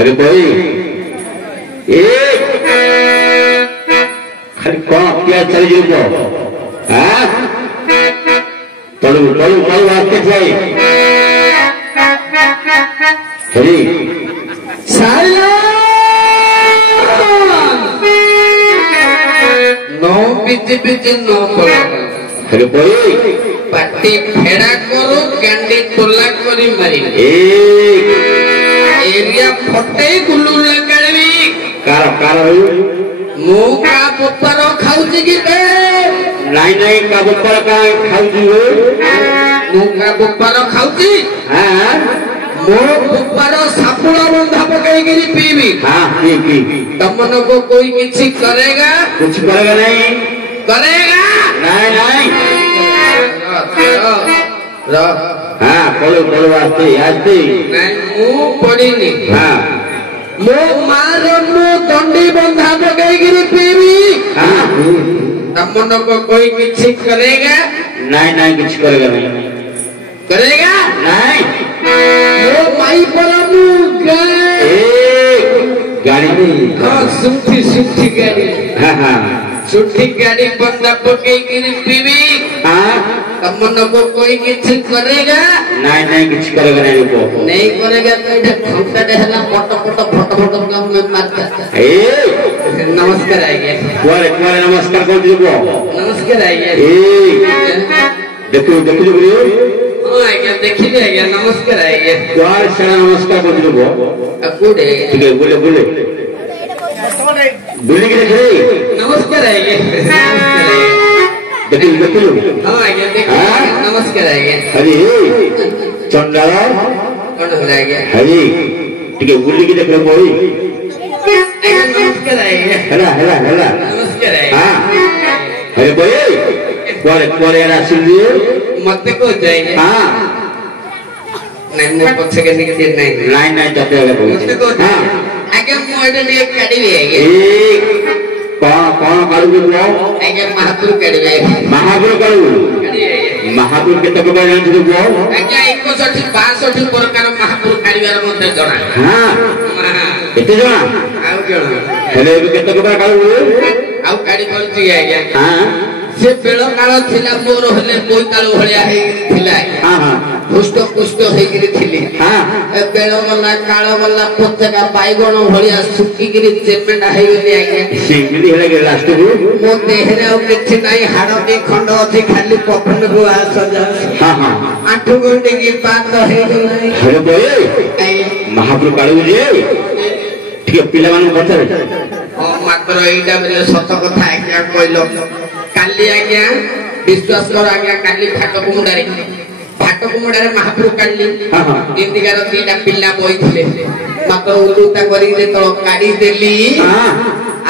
अरे भाई खाली कौन क्या चल जो हाँ तलु तलु तलु आते जाए अरे नौ बिज बिज नौ पड़ा अरे भाई पार्टी फेड़ा करो कैंडी टोला करी मारी एरिया फटे गुल्लू लगाड़ी कार कार मु का पुपर खाउची की बे नहीं नहीं का पुपर का खाउची हो मु का पुपर खाउची हां मो पुपर सापुड़ा बंधा पकई गिरी पीवी हां पी तमन को कोई किसी करेगा कुछ करेगा नहीं करेगा नहीं नहीं रा हाँ बोलो बोलो आस्ते नहीं मु पड़ी नहीं हाँ मो मारन मु दंडी बंधा पकई गिरी पीवी हाँ तमन को कोई किसी करेगा नहीं नहीं कुछ करेगा नहीं करेगा नहीं वो माई पर मु गाड़ी हाँ सुठी गाड़ी हाँ हाँ सुठी गाड़ी बंदा पकई गिरी पीवी हाँ तमन को कोई किसी करेगा नहीं नहीं कुछ करेगा नहीं को नहीं करेगा तो इधर खंडा देहला फोटो काम में मारता नमस्कार आइए कुआरे नमस्कार कर दियो नमस्कार आइए देखो देखो जो हां आइए देखिए आइए नमस्कार आइए कुआरे सारा नमस्कार कर दियो अकुडे ठीक है बोले बोले बोले के देखो नमस्कार आइए देखो देखो हां आइए देखिए नमस्कार आइए अरे चंडाला कौन हो जाएगा अरे ठीक है बोले के देखो कोई नमस्कार आइए हेला नमस्कार आइए हां अरे भाई कुआरे रासिल दियो मत को जाएंगे हां नहीं मो पक्ष के नहीं नहीं जाते वाला मत को हां आगे मोड़ लिए काटी ले आएंगे कौन काढू बोलो आगे महापुर काटी ले महापुर काढू महापुर केते प्रकार जानि बोलो आगे 61 प्रकार महापुर काढिबार मते जणा हां एते जणा आउ जणा हेले केते प्रकार काढू आउ काढी पड़ती आगे हां से बेलो काल थिला मोर हले कोई काल भलिया हे थिला हां हां पुष्ट पुष्ट हे गिरी थिली हां ए बेलो गला काल गला पतका बाइगण भलिया सुकी गिरी चेमेंडा हे गली आगे सिंगली हेले के लास्ट को मो देहरे au किछि नाही हाडो के खंड अछि खाली पखन को आस जा हां हां आठु गोंडे की बात हे गई अरे भाई महापुर काढू जे ठीक पिला मान पछरे मात्र एइटा बेले सत कथा आज्ञा कहलो काली आज्ञा विश्वास कर आज्ञा काली भाट कुमुडारे महापुर काढली इंदिगार तीटा पिल्ला बोइथिले मात्र उलुटा करी जे तो काढी देली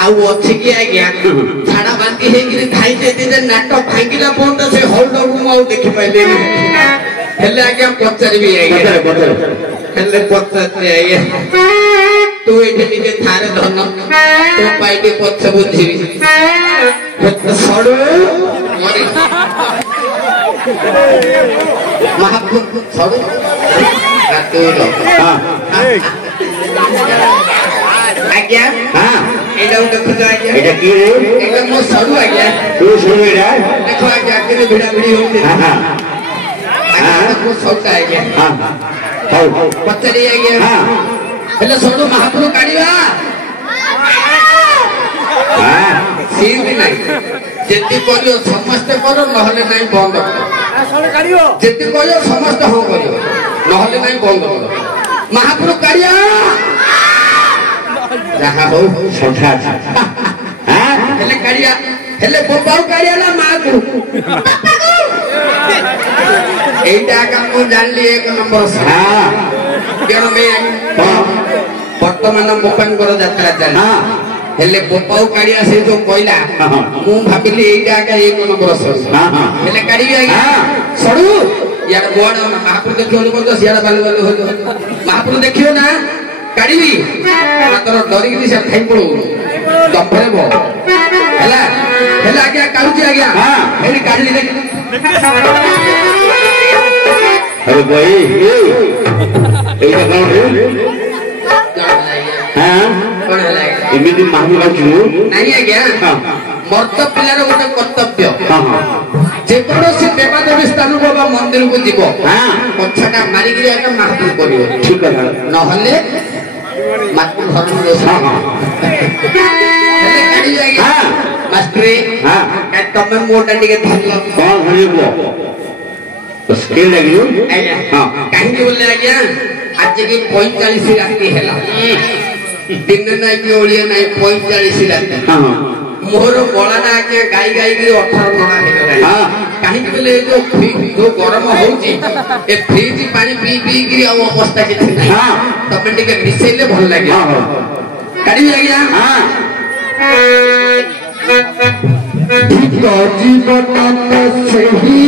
आउ अछि की आज्ञा छाड़ा बांधी हे कि खाई देती जे नाटक भांगिला पौंड से होल्ड को आउ देखि पाइले हेले आज्ञा पछरबी आज्ञा हेले पछरते आज्ञा तू एठे निजे थारे धन तो पाइके पछ बुझिबी सडू मरी महापुर सडू काटुलो आज्ञा हां एडा देखो आज्ञा एटा की रे एटा मो सडू आज्ञा तू सडू एटा देखो आज्ञा के भिड़ा भिड़ी होते हां हां आज्ञा को सडू आज्ञा हां हां पछरी आज्ञा हां हेले सडू महापुर काढिबा हां सीन नहीं जेति करियो समस्त करो नहले नहीं बंद करो काढियो जेति करियो समस्त हो करियो नहले नहीं बंद करो महापुर काढिया जहा हो सठा हां हेले काढिया हेले बोपाउ काढिया ना माकू एटा काम जानली एक नंबर हां केन में वर्तमान मोपन करो यात्रा चल हां हेले बोपाउ काढिया से जो कोइला मु भाबिली एटा का एक नंबर सर हां हां हेले काढिया हां सडू यार बोड महापुर देखियो को सियाडा बालू बालू हो महापुर देखियो ना काढिबी मात्र डरी कि से खाइ पड़ो तपरे बो हेला हेला आज्ञा काढुची आज्ञा हां हेली काढली देख अरे भाई ये कौन है हां कोन हला एमिति महापुर काचू नहीं आज्ञा हां मर्द पिलार गोटे कर्तव्य हां हां जेकोसी देवादेवी स्थान को बा मंदिर को जीव हां कछाटा मारी गिरी आके महापुर करियो ठीक कथा न हले मातृ घर में दोष हां हां हेले काडी जागे हां मास्टरे हां का तमे मोटा टिके धरलो कौन धरिबो तो स्केल लागियो आज्ञा हां काहे बोलले आज्ञा आज के 45 राती हेला दिन नहीं कि ओलिया नहीं 45 राती हां हां मोर गलाटा आज्ञा गाई गाई के 18 टका हे हां काहे बोले जो गरम होउची ए फ्रिज पानी पी पी गिरी अवस्था के नहीं हां तमे टिके मिसेले भल लागे हां हां काडी आज्ञा हां जीवन सही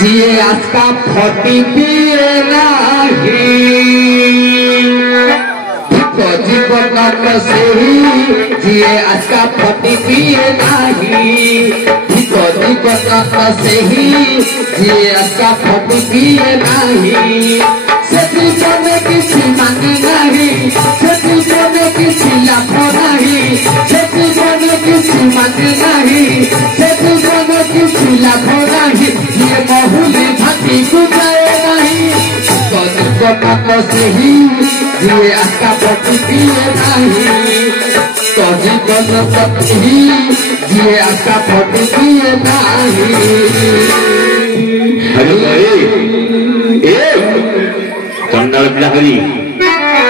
जिए आस्का फटी पिए नाही जीवन सही जिए आस्का फटी पिए नाही जीवन सही जिए आस्का फटी पिए नाही से जीवन किसी मांगे नहीं से जीवन किसी लाभ नहीं से जीवन किसी मांगे नहीं से जीवन किसी लाभ नहीं ये बहुली भाती गुजारे नहीं जीवन सही जिए आस्का फटी पिए नहीं तो जीवन सही जिए आस्का फटी पिए नहीं हरि ए कंडाल पिला हरि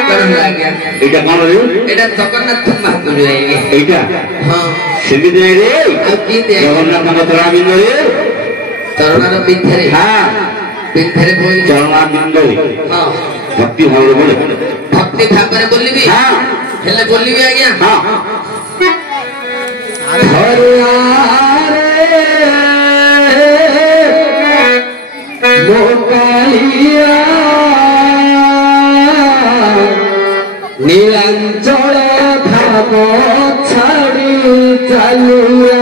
करन लाग्या एटा कोन रे एटा जगन्नाथ महाप्रभु आइगे एटा हां सेमिति नै रे की दे जगन्नाथ का तोरा बिंद रे चरणर बिंधरे हां बिंधरे बोल चरणा बिंद हां भक्ति भाव बोले भक्ति भाବରେ बोलिबी हां हेले बोलिबी आज्ञा हां हरे लोकालिया नीलांचल धाम छाड़ी चालुआ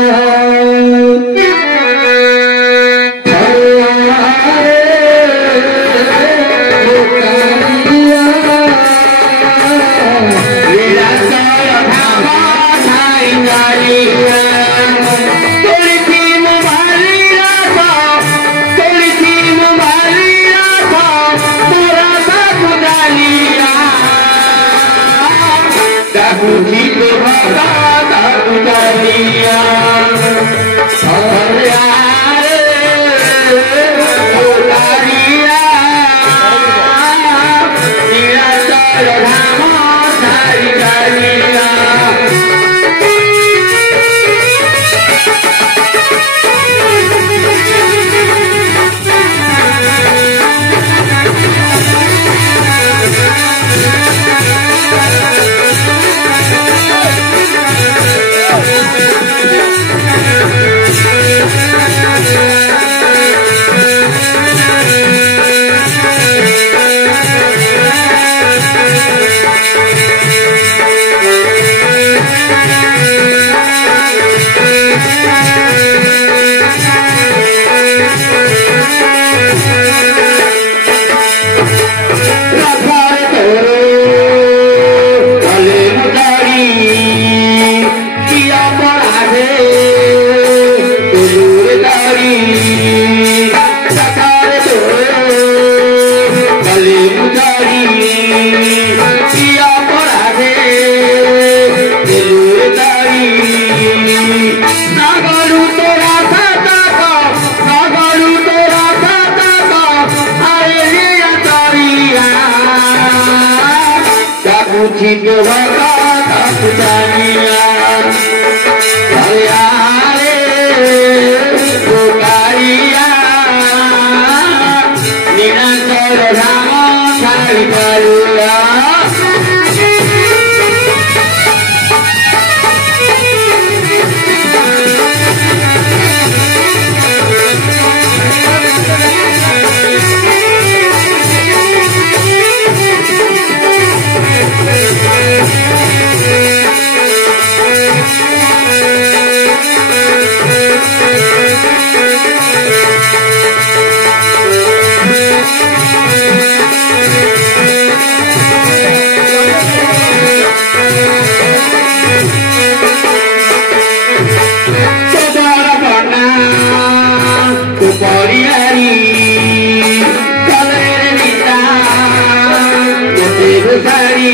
घुसारी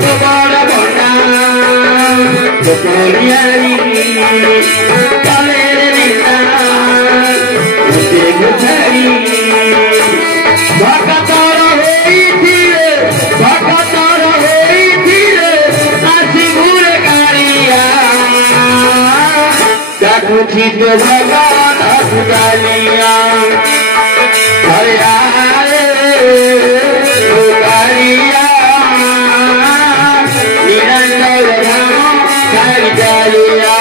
बड़ा बड़ा कोरियारी चले रे नीता मुझे घुसारी भक्तर होई धीरे आसी घूरे गाड़िया जागुठी तो भगवान गालिया हरे आरे गालिया निरंतर राम हरि गालिया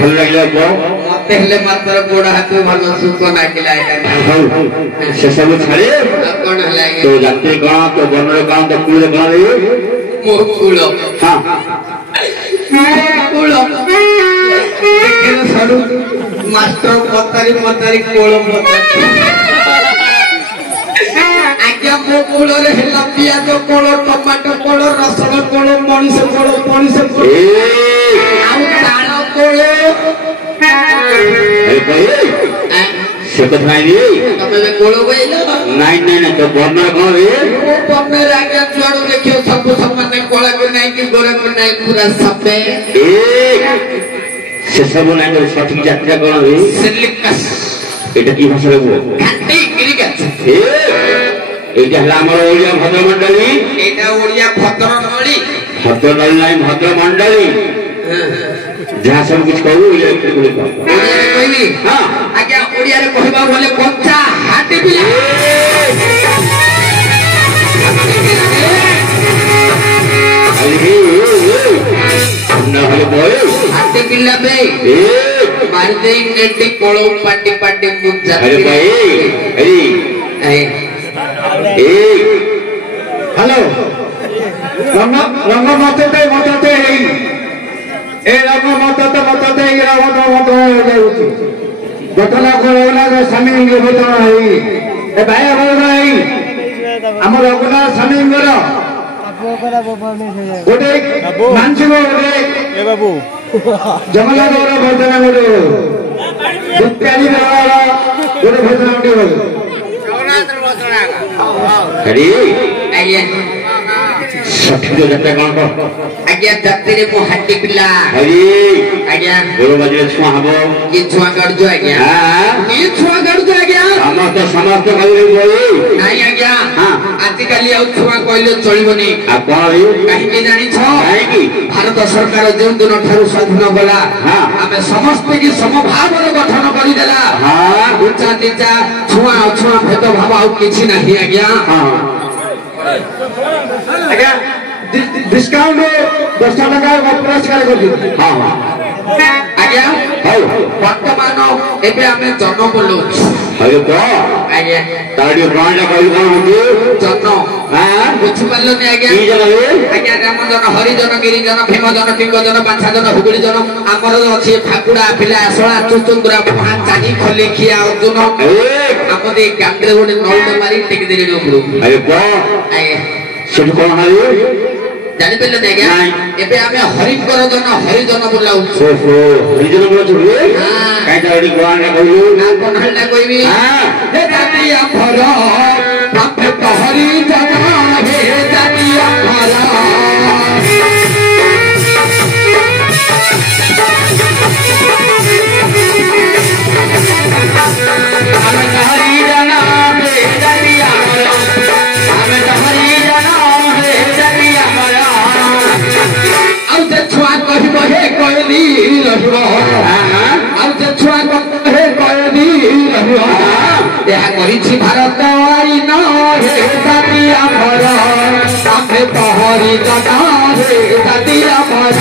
ଭଲ ଲାଗିଲା ମତେ ହେଲେ ମାତ୍ର ଗୋଡ ହାତ ଭଲ ସୁଖ ଲାଗିଲା ସେସବୁ ଛାଡି କଣ ହେଲା ତୋ ଜାତି କଣ ତୋ ବର୍ଣ୍ଣରେ କଣ ତୋ କୁଳରେ କଣ ମୋ କୁଳ କୁଳ ସରୁ ମାତ୍ର ମତାରି କୋଳ ଆଜ୍ଞା ମୋ କୋଳରେ ହେଲା ପିଆଜ କୋଳ ଟମାଟୋ କୋଳ ରସୁଣ କୋଳ ମଣିଷ କୋଳ ଆଉ ତାଳ କୋଳ ସେ କଥା ନାଇଁ ତମେ କୋଳ କହିଲ ନାଇଁ ତୋ ବର୍ଣ୍ଣରେ କଣ ମୋ ବର୍ଣ୍ଣରେ ଆଜ୍ଞା ଯୁଆଡୁ ଦେଖିବ ସବୁ ସମାନେ କଳାକୁ ନାଇଁ କି ଗୋରାକୁ ନାଇଁ ପୁରା ସବେ ସେସବୁ ନାଇଁ ତୋ ସଠିକ ଯାତ୍ରା କଣ ଏଇଟା କି ଭାଷାରେ କୁହ এইটা হলো আমার ওড়িয়া ভদ্রমন্ডলী এটা ওড়িয়া ভদ্রমন্ডলী নাই ভদ্রমন্ডলী যাহা সব কিছু কহু ওড়িয়ারে কইবি হ্যাঁ আজ্ঞা ওড়িয়ারে কইবা বলে কচ্চা হাতি পিলা হাতি পিলা বে মারি দেই নেটি কোল পাটি মুজা আরে ভাই এই हेलो रंग मतते ए रंग मतते घटना कोला स्वामी घटना ए भाई आम रघुनाथ स्वामी गोटे मानसिक बाबू जमला गौर भजना गोटे इत्यादि गोटे भजना गोटे सठिक जात्रा कौन आज्ञा जात्रे मो हाटी पिला आज्ञा गोरो बजरे छुआ हबो की छुआ गडजो आज्ञा की छुआ गडजो आज्ञा समस्त कहले बोली नाही आज्ञा आजि काली आ छुआ कहले चलिबनी आ कोन काहे के जानि छ भारत सरकार जे दिन ठारू स्वाधीन गला आमे समस्त की समभावर गठन करि देला उच्चा नीचा छुआ भेद भाव आ किछि नाही आज्ञा आज्ञा डिस्काउंट 10 टका पुरस्कार कर दी आज्ञा वर्तमान एबे आमे जन्म बोलौ अरे को आज्ञा ताडियो ब्रांड कहि कोन होती जन्म बुझि पारलो ने आज्ञा की जन आज्ञा राम जन हरि जन गिरि जन भीम जन किंग जन बांछा जन हुगुली जन हमर अछि फाकुडा पिला असळा चुचुंद्रा पाहा चानी खली खिया अर्जुन हमदे गांडरे गोटे नौड मारी टेक देले उपरु अरे को आज्ञा सेठ कोन हाली जानि पेले ने आज्ञा एबे आमे हरिकर जन हरि जन बोलाउ ओहो हरि जन बोला छुए काई ताडी ब्रांड कहियो ना कोन हल्ला कहिबी हे जाति अफर बापे तो हरि जन हे जाति अफर भारत आईन हे जाति अमर आमे तोहरी जना हे जाति अमर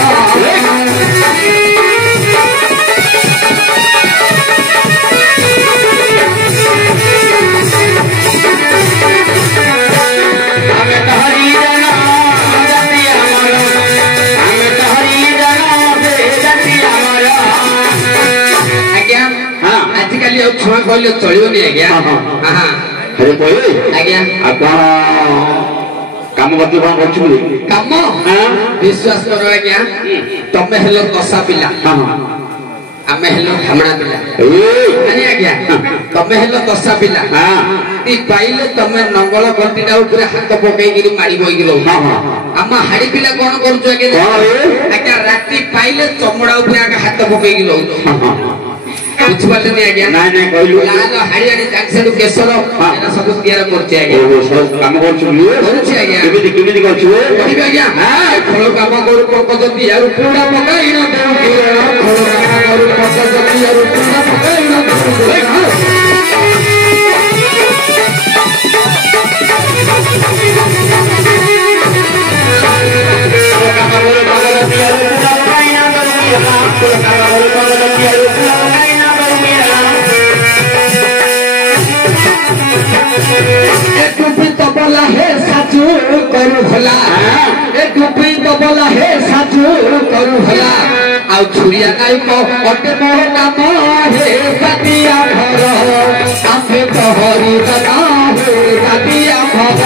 आजिकल छुआ कहले चलिबनी आज्ञा हां अरे कोई आज्ञा आपण काम करते कौन करछुली काम विश्वास करो आज्ञा तमे हेलो दशा पिला आमे हेलो धामणा पिला माने आज्ञा तमे हेलो दशा पिला ती पाइले तमे नंगल गंटीटा ऊपर हाथ पकई गिरी मारी बोई गिलो आमा हाडी पिला कोन करछु आज्ञा आज्ञा राती पाइले चमड़ा ऊपर आगे हाथ पकई गिलो कुछ बात नहीं आज्ञा नहीं नहीं कहलु लाल हरियाणी जंक्शन केसर एना सब तैयार करछि आज्ञा ओ सब काम करछुली करछि आज्ञा केमिति करछु ठीक आज्ञा हां खोल काम करू पकजती यार पूरा पकाई न देउ खोल काम करू पकजती यार पूरा पकाई न देउ तबला है साचू करू भला एक तबला है साचू करू भला आ छुरिया गाय को अटे मोह नाम है कतिया भर आफे तोहरी बना है कतिया भर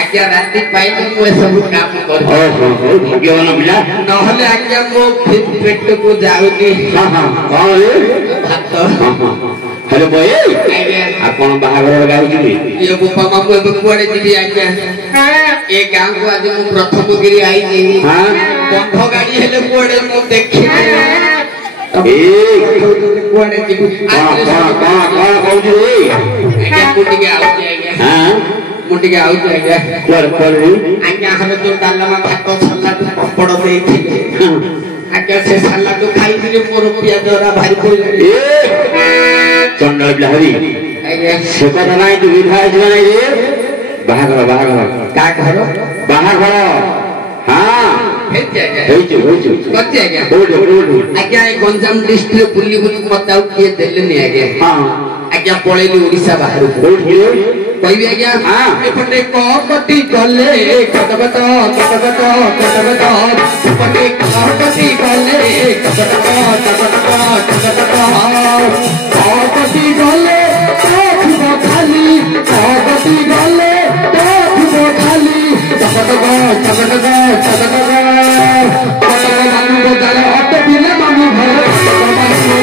आज्ञा राती पाइले मु सब काम कर भाग्यवान पिला नहले आज्ञा मो पेट को जाउनी हां हां भात हेलो बॉय आज्ञा आपण बाहागर गाउछी ये बापा मामू ए कुआडे दिली आज्ञा ए गांव को आज मु प्रथम गिरी आई जी हां बंध गाड़ी हेले कुआडे मु देखि कुआडे दिबु कौन कहूजी आज्ञा मुटी के आउ आज्ञा हां मुटी के आउ आज्ञा कर आज्ञा हमें तो डालमा भात सलाद पापड़ देथि आज्ञा से सलाद खाई दिले मोर पिया जरा भारी पड़ ए चंडल बिहारी आज्ञा से कथा नाही तू विधाय जनाई रे बाहागर का घर बाहागर हां हेति आज्ञा होइछु कति आज्ञा बोल आज्ञा ए गंजाम डिस्ट्रिक्ट बुल्ली बुल्ली बताउ किए देले नि आज्ञा हां आज्ञा पळेली ओडिसा बाहर बोल कहबी आज्ञा हां एपटे कटी गले कटकट एपटे कटी गले कटकट गले तो खाली कटी गले तो खाली चकटक मानु बजारे ऑटो बिना मानु घर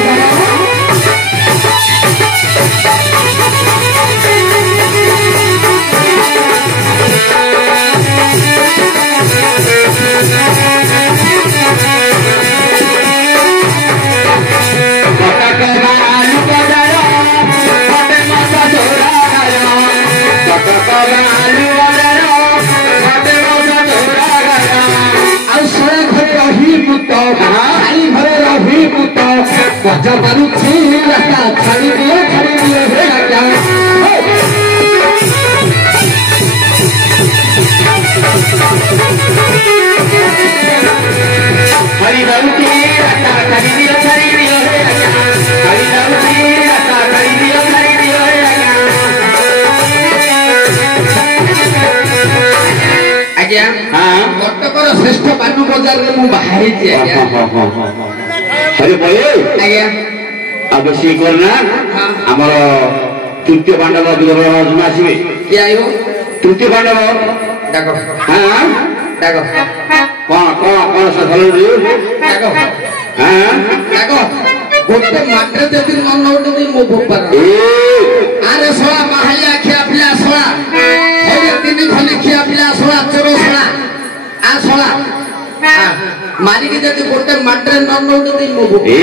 मजा मारू छाड़ी दिए हरी दारूती रता करी दियो छाड़ी दियो रे हरी दारूती रता करी दियो छाड़ी दियो रे आज्ञा हां कटकर श्रेष्ठ बानु बाजार रे मु बाहरी छी आज्ञा अरे भाई आज्ञा अब सी करना हमर तृतीय पांडव दुर्योधन आसीबे के आइबो तृतीय पांडव डाको हां डाको कौन सा फल रे डाको हां डाको गोटे मात्रे देती न नउटी मो भोपर ए अरे सोळा महाल्या खिया पिला सोळा होय तिनी खली खिया पिला सोळा चोरो सोळा आ सोळा मारी के जति गोटे मात्रे न नउटी मो भोपर ए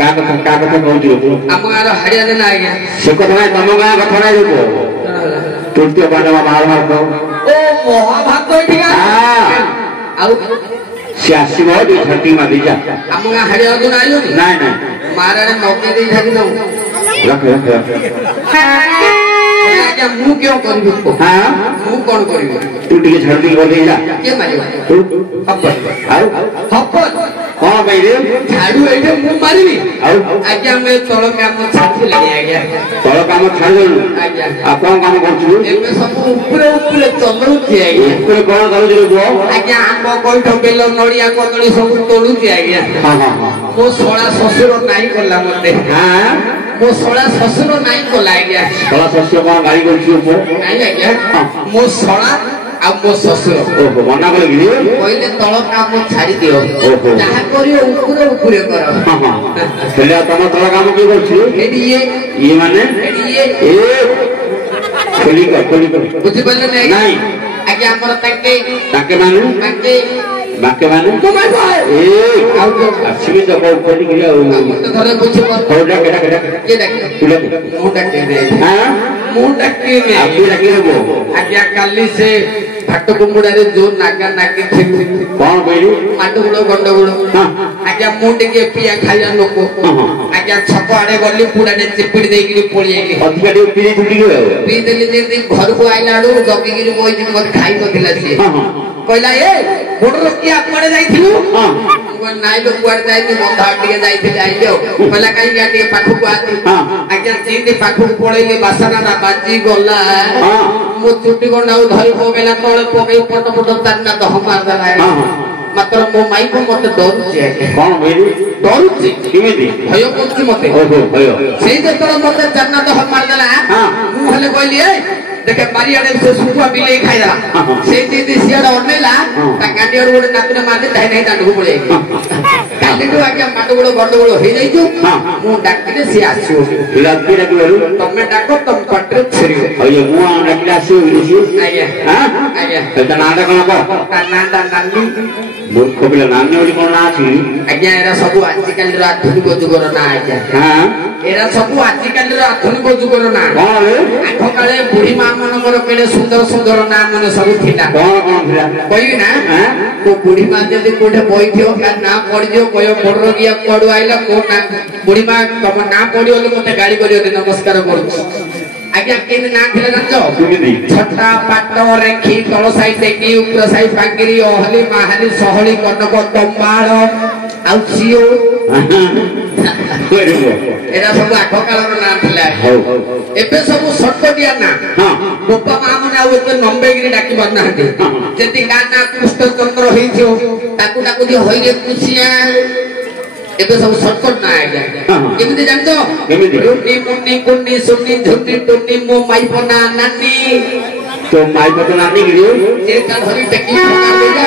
का कहूछु हम गार हरिया देना आज्ञा से कथा नाही तम गां कथा नाही देखो तृतीय पांडव महाभारत ओ महाभारत ठीक हां आउ से आसीबो दु छटी मा दिजा हम गां हरिया देना आइलो नी नाही नाही माराने नौकरी दे थाकी न रख आज्ञा मु क्यों करबी को हां मु कोन करबी तू टिके छटी बोल जा के मारियो तू हप्पन आउ हप्पन କହିଲେ ଝାଡୁ ଏଇଠି ମୁଁ ମାରିବି ଆଜ୍ଞା ଆମେ ତଳ କାମ ଛାଡିଥିଲି ଆଜ୍ଞା ତଳ କାମ ଛାଡ଼ିଦେଲୁ ଆଜ୍ଞା ଆଉ କଣ କାମ କରୁଛୁ ଏବେ ସବୁ ଉପରେ ଉପରେ ଚଲଉଛି ଆଜ୍ଞା ଉପରେ କଣ କରୁଛୁ ପୁଅ ଆଜ୍ଞା ଆମ୍ବ କଇଠ ବେଲ ନଡିଆ କଦଳୀ ସବୁ ତୋଳୁଛି ଆଜ୍ଞା ମୋ ଶଳା ଶ୍ୱଶୁର ନାଇଁ କଲା ମତେ ମୋ ଶଳା ଶ୍ୱଶୁର ନାଇଁ କଲା ଆଜ୍ଞା ଶଳା ଶ୍ୱଶୁର କଣ ଗାଳି କରୁଛୁ ପୁଅ ନାଇଁ ଆଜ୍ଞା ମୋ ଶଳା ଆଉ ମୋ ଶ୍ୱଶୁର ଓହୋ ମନା କଲେ କି କହିଲେ ତଳ କାମ ଛାଡି ଦିଅ ଯାହା କରିବ ଉପରେ ଉପରେ କର ହେଲେ ତମ ତଳ କାମ କିଏ କରୁଛୁ ଇଏ ମାନେ ବୁଝିପାରିଲେ ନାଇଁ ଆଜ୍ଞା ଆମର ତାଙ୍କେ ମାନେ ତାଙ୍କେ ବାକେ ମାନେ ଆସିବି ତ କରିକିରି ଆଉ ଥରେ ବୁଝିବ ହଉ ଡାକେ ଡାକେ କିଏ ଡାକିବ ମୁଁ ଡାକିବି ମୁଁ ଡାକିବି ଆଜ୍ଞା କାଲି ସେ ଭାଟ କୁକୁଡାରେ ଯୋଉ ନାଗା ନାଗି କଣ କହିଲୁ ମାଡଗୋଳ ଗଣ୍ଡଗୋଳ ଆଜ୍ଞା ମୁଁ ଟିକେ ପିଆ ଖାଇବା ଲୋକ ଆଜ୍ଞା ଛକ ଆଡେ ଗଲି ପୁରାଟେ ଚିପିଡି ଦେଇକିରି ପଳେଇଆଇଲି ଅଧିକା ଟିକେ ପିଇ ଦେଲି ଯେମିତି ଘରକୁ ଆଇଲା ବେଳକୁ ଜଗିକିରି ବଇଛି ମତେ ଖାଇ ନଥିଲା ସିଏ କହିଲା ଏ ଗୋଡର କିଏ କୁଆଡେ ଯାଇଥିଲୁ ନାଇଁ ଲୋ କୁଆଡେ ଯାଇଥିଲି ବନ୍ଧ ଟିକେ ଯାଇଥିଲି ଆଇଲି ଆଉ କହିଲା କାହିଁକି ଟିକେ ପାଖକୁ ଆସି ଆଜ୍ଞା ଯେମିତି ପାଖକୁ ପଳେଇଲି ବାସନା ବାଜି ଗଲା ମୋ ଚୁଟି ଗଣ୍ଡାକୁ ଧରି ପକେଇଲା ତଳେ ପକେଇ ପଟ ପଟ ତାରିନା ଦହ ମାରିଦେଲା ମାତ୍ର ମୋ ମାଇପ ମତେ ଡରୁଛି କଣ ଡରୁଛି କେମିତି ଭୟ କରୁଛି ମତେ ସେଇ ଯେତେବେଳେ ମତେ ଚାରିନା ଦହ ମାରିଦେଲା ମୁଁ ହେଲେ କହିଲି ଏ ଦେଖେ ବାରିଆଡେ ସେ ଶୁଖୁଆ ବିଲେଇ ଖାଇଦେଲା ସେଇଠି ସିଆଡେ ଅନେଇଲା ତା ଗାଣ୍ଡିଆରୁ ଗୋଟେ ନାକୁରେ ମାରି ଧାଇ ନାଇଁ ଦାଣ୍ଡକୁ ପଳେଇ କାଲିଠୁ ଆଜ୍ଞା ମାଡଗୋଳ ଗଣ୍ଡଗୋଳ ହେଇଯାଇଛୁ ମୁଁ ଡାକିଲେ ସିଏ ଆସିବ ତମେ ଡାକ ତମ ପାଟିରେ ଛେରିବ ମୁଁ ଡାକିଲେ ଆସିବ ଆଜ୍ଞା ଆଜ୍ଞା ତା ନାଁଟା କଣ କହ ତା ନାଁଟା ନାନୀ ମୂର୍ଖ ପିଲା ନାନୀ ବୋଲି କଣ ନାଁ ଅଛି ଆଜ୍ଞା ଏରା ସବୁ ଆଜିକାଲିର ଆଧୁନିକ ଯୁଗର ନାଁ ଆଜ୍ଞା ଏରା ସବୁ ଆଜିକାଲିର ଆଧୁନିକ ଯୁଗର ନାଁ ଆଗ କାଳେ ବୁଢୀ ମା ମାନଙ୍କର କେଡେ ସୁନ୍ଦର ସୁନ୍ଦର ନାଁ ମାନେ ସବୁ ଥିଲା କହିବି ନା ମୋ ବୁଢୀ ମା ଯଦି କୋଉଠି ବଇଥିବ ନାଁ ପଡିଯିବ କହିବ ବଡର ଗିଆ କୁଆଡୁ ଆଇଲା ମୋ ନାଁ ବୁଢୀ ମା ତମ ନାଁ ପଡିଗଲେ ମତେ ଗାଳି କରିବ ନମସ୍କାର କରୁଛି ଆଜ୍ଞା କେମିତି ନାଁ ଥିଲା ଜାଣିଛ ଛଟା ପାଟ ରେଖି ତଳ ସାଇ ଟେକି ଉପର ସାଇ ପାଙ୍ଗିରି ଅହଲି ମାହାଲି ସହଳି କନକ ତମ୍ବାଳ ଆଉ ସିଓ ଏରା ସବୁ ଆଗ କାଳର ନାଁ ଥିଲା ଏବେ ସବୁ ସଟକଟିଆ ନାଁ ବୋପା ମା ମାନେ ଆଉ ଏତେ ଲମ୍ବେଇକିରି ଡାକି ପାରୁନାହାନ୍ତି ଯଦି ଗାଁ ନାଁ କୃଷ୍ଣଚନ୍ଦ୍ର ହେଇଥିବ ତାକୁ ଡାକୁଛି ହଇରେ କୁସିଆ ଏବେ ସବୁ ସଟକଟ ନା ଆଜ୍ଞା କେମିତି ଜାଣିଛ ରୁନି ମୁନି କୁନି ସୁନି ଝୁନି ଟୁନି ମୋ ମାଇପ ନା ନାନୀ তো মাইক তো নানি গিরি এটা ধরি টেকি ফোকার দেইলা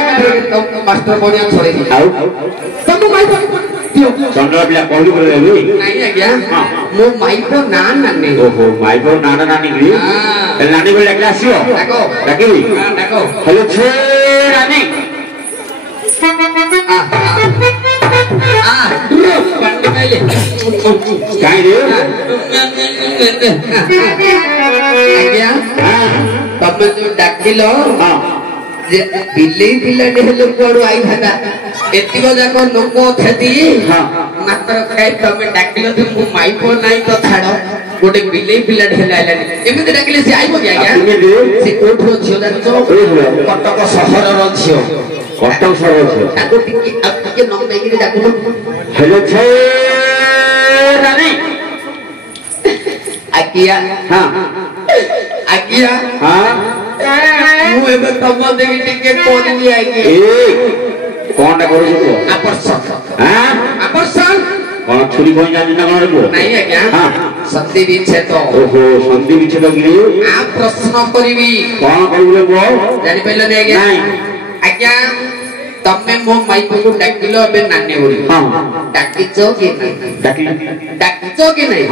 তো মাস্টার বনিয়া ছড়াই দি আউ তো মাইপ চন্দ্র পিলা কইলি করে দেবি নাই আজ্ঞা মো মাইপ না নানি ওহো মাইপ না নানি গিরি তাহলে নানি বলে ডাকলে আসিও ডাকো ডাকিবি ডাকো হ্যালো ছে নানি কান্ডে মেলে কাই রে ଆଜ୍ଞା ତମେ ଯୋଉ ଡାକିଲ ଯେ ବିଲେଇ ପିଲାଟେ ହେଲେ କୁଆଡୁ ଆଇଥାନ୍ତା ଏତିକ ଯାକ ଲୋକ ଅଛନ୍ତି ମାତ୍ର କାଇଁ ତମେ ଡାକିଲ ଯେ ମୁଁ ମାଇପ ନାଇଁ ତ ଛାଡ ଗୋଟେ ବିଲେଇ ପିଲାଟେ ହେଲେ ଆଇଲାନି ଏମିତି ଡାକିଲେ ସେ ଆଇବ କି ଆଜ୍ଞା ସେ କୋଉଠୁ ଝିଅ ଜାଣିଛ କଟକ ସହରର ଝିଅ କଟକ ସହରର ଝିଅ ତାକୁ ଟିକେ ନମ୍ବେଇକିରି ଡାକୁନ ହେଲେ ଛେ ନାନି ଆଜ୍ଞା ଆଜ୍ଞା ମୁଁ ଏବେ ତମ ଦେଖି ଟିକେ କରିବି ଆଜ୍ଞା କଣଟା କରୁଛୁ ତୁ ଆକର୍ଷଣ କଣ ଛୁରୀ କହି ଜାଣିଛୁ ନା କଣ ନାଇଁ ଆଜ୍ଞା ସନ୍ଧି ବିଚ୍ଛେଦ ଓହୋ ସନ୍ଧି ବିଚ୍ଛେଦ ଗିରି ପ୍ରଶ୍ନ କରିବି କଣ କରିବୁ ପୁଅ ଜାଣିପାରିଲନି ଆଜ୍ଞା ଆଜ୍ଞା ତମେ ମୋ ମାଇପକୁ ଡାକିଲ ଏବେ ନାନୀ ବୋଲି ଡାକିଛ କି ଡାକିଛ କି ନାଇଁ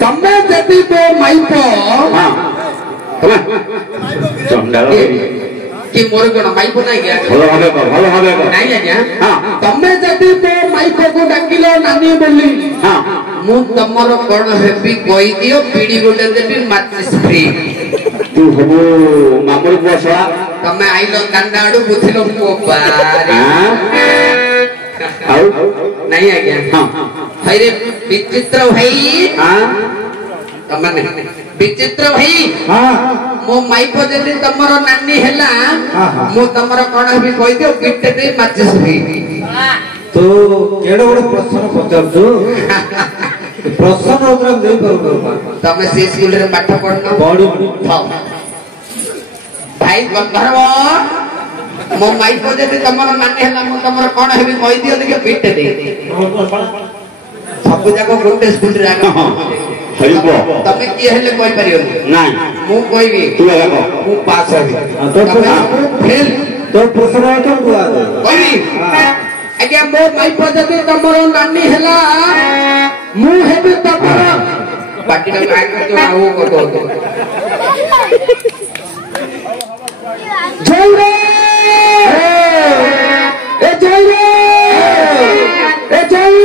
ତମେ ଯଦି ମୋ ମାଇପ କି ମୋର କଣ ମାଇପ ନାଇଁ ନାଇଁ ଆଜ୍ଞା ତମେ ଯଦି ମୋ ମାଇପକୁ ଡାକିଲ ନାନୀ ବୋଲି ମୁଁ ତମର କଣ ହେବି କହିଦିଅ ପିଢି ଗୋଟେ ଦେବି ମାଚିସ୍ ଫ୍ରି ତୁ ହବୁ ମାମୁର ପୁଅ ଶଳା ତମେ ଆଇଲ କାନ୍ଦ ଆଡୁ ବୁଝିଲ ପୁଅ ଆଉ ନାଇଁ ଆଜ୍ଞା ଭାଇରେ ବିଚିତ୍ର ଭାଇ ତମାନେ ବିଚିତ୍ର ଭାଇ ମୋ ମାଇପ ଯଦି ତମର ନାନୀ ହେଲା ମୁଁ ତମର କଣ ହେବି କହିଦିଅ ପିଠେ ଦେଇ ମାଚିସ୍ ଫ୍ରି ତୁ तू केड़े बड़े प्रश्न पचारछु प्रश्न उत्तर दे पारो तमे से स्कूल रे पाठ पढनो पढु भाई गंधर्व मो माइक को जदि तमर माने हला मो तमर कोन हेबी कहि दियो देखि पीट दे सब जाको गोटे स्कूल रे आगा हरिबो तमे की हेले कहि परियो नाही मु कहबी तू आगा मु पास हेबी तो फेल तो प्रश्न तो दुआ दे कहबी आज्ञा मो माइक को जदि तमर नानी हला मु हेबी तमर पाटी का आगे तो आओ को जय रे ए जय रे ए जय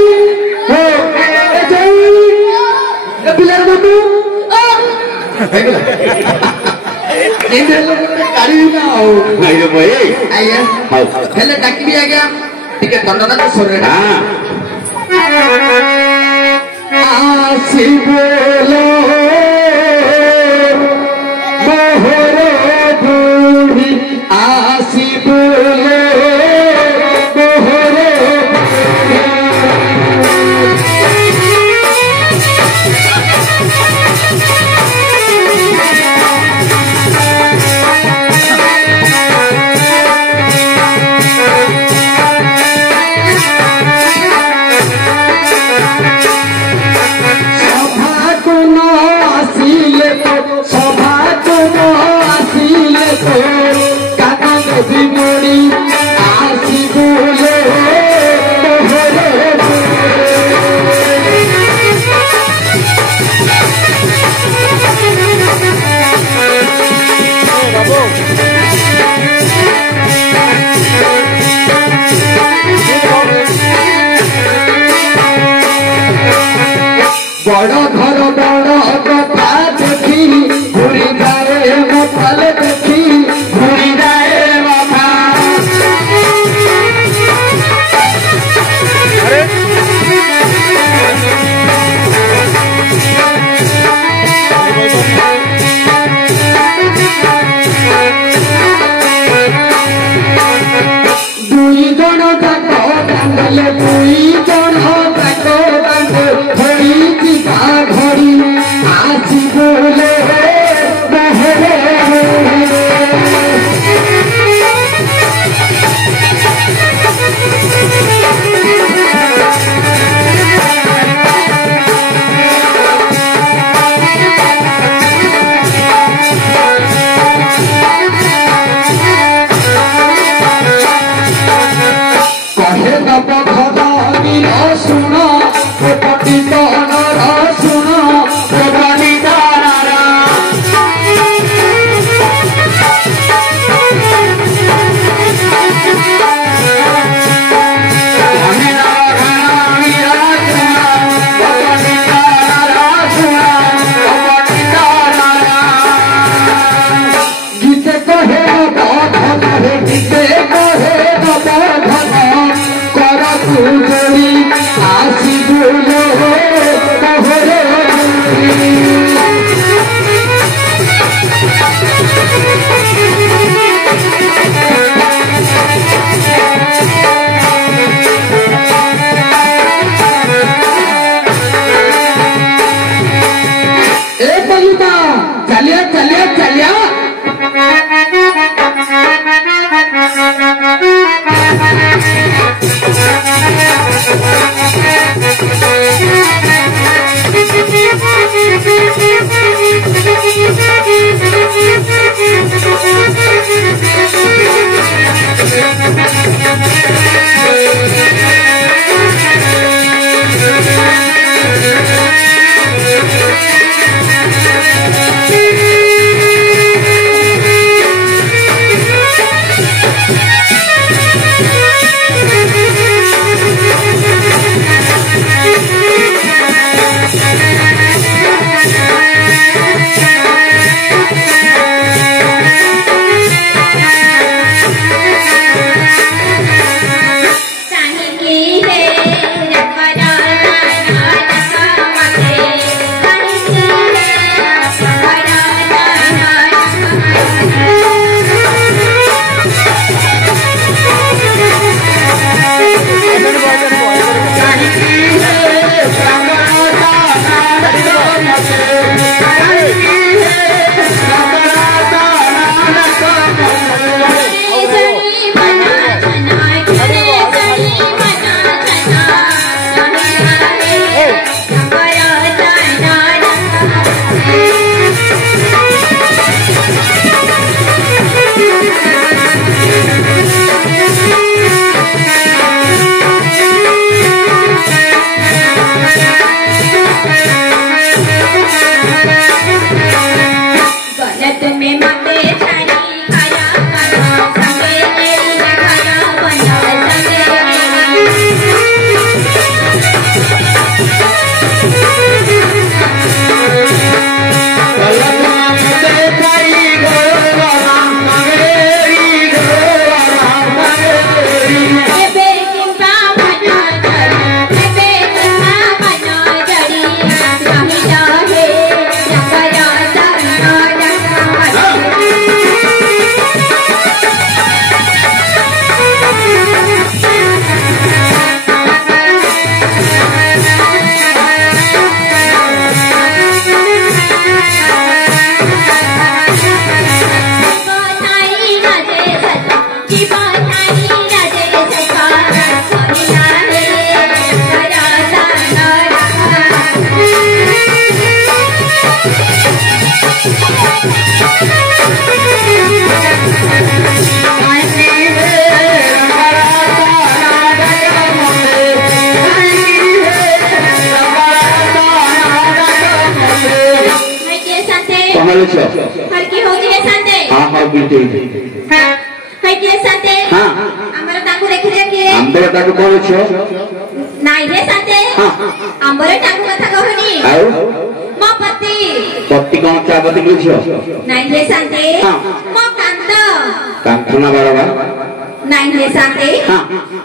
हो ए जय ए पिलर बाबू इंद्र लोग गाड़ी ना हो नाही रे भाई आया हेले डाकी भी आ गया ठीक है दंडना तो सुन रहा आसी बोलो मोहरे बूढ़ी आसी बोले मोहरे बड़ घर बड़ कथा देखी घुरी जाए मफल देखी घुरी जाए बाबा दुई जन जाक कांदले दुई जन जाक कांदे घड़ी घड़ी आसी बोले बहरे कहे गप घरी सुन पटी तनर सुन पटी तारा गीते कहे धन गीते कहे धन कर तू जोड़ी बोलो छो हल्की होजी है सांते हां हां बिल्कुल हां हल्की है सांते हां हमर ताकू देखि देखि अंबर ताकू बोलो छो नाइ रे सांते हां अंबर ताकू कथा कहनी आउ मो पति कोन चाबती बोलो छो नाइ रे सांते हां मो कांत कांथना बाबा नाइ रे सांते हां